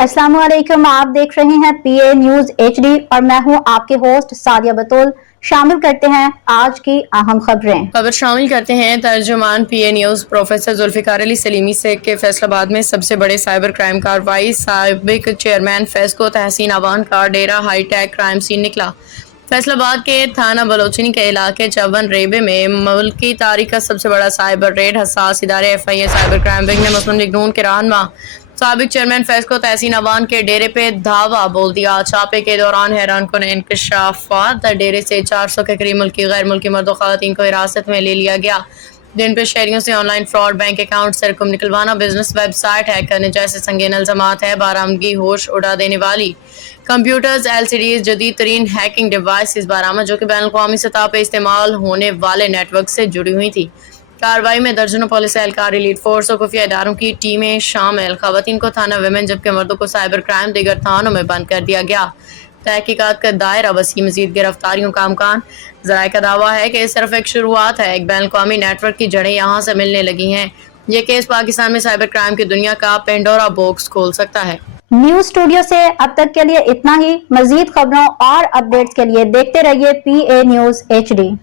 अस्सलाम वालेकुम, आप देख रहे हैं पीए न्यूज एचडी और मैं हूं आपके होस्ट सादिया बतूल। शामिल करते हैं आज की अहम खबर शामिल करते हैं तर्जुमान PA news professor Zulfiqar Ali Salimi से के फैसलाबाद में सबसे बड़े साइबर क्राइम कार्रवाई। साबिक चेयरमैन फेस्को तहसीन अवान का डेरा हाईटेक क्राइम सीन निकला। फैसलाबाद के थाना बलोचनी के इलाके चवन रेबे में मुल्की तारीख का सबसे बड़ा साइबर रेड। हसास इदारे FIA साइबर क्राइम विंग ने मुस्लिम लीग नून के रहनुमा साबिक चेयरमैन फेस्को तहसीन अवान के डेरे पे धावा बोल दिया। छापे के दौरान हैरान कुन इंकशाफात। डेरे से 400 के करीब मुल्की गैर मुल्की मर्द व खवातीन को हिरासत में ले लिया गया, जिन पे शहरियों से ऑनलाइन फ्रॉड, बैंक अकाउंट से रकम निकलवाना, बिजनेस वेबसाइट हैक करने जैसे संगीन इल्जामात है। बारामदगी होश उड़ा देने वाली कंप्यूटर्स, LCDs, जदीद तरीन हैकिंग डिवाइसेस बरामद, जो कि बैन अवी सतह पर इस्तेमाल होने वाले नेटवर्क से जुड़ी हुई थी। कार्रवाई में दर्जनों पुलिस एहलकार, एलीट फोर्स और खुफिया इदारों की टीमें शामिल। खवातीन को थाना विमेन जबकि मर्दों को साइबर क्राइम दीगर थानों में बंद कर दिया गया। तहकीकात का दायरा वसी, मजीद गिरफ्तारियों का अमकान। ज़राए का दावा है कि इस सिर्फ एक शुरुआत है, एक बैन अवी नेटवर्क की जड़ें यहाँ से मिलने लगी हैं। ये केस पाकिस्तान में साइबर क्राइम की दुनिया का पेंडोरा बॉक्स खोल सकता है। न्यूज स्टूडियो से अब तक के लिए इतना ही। मजीद खबरों और अपडेट्स के लिए देखते रहिए पीए न्यूज HD।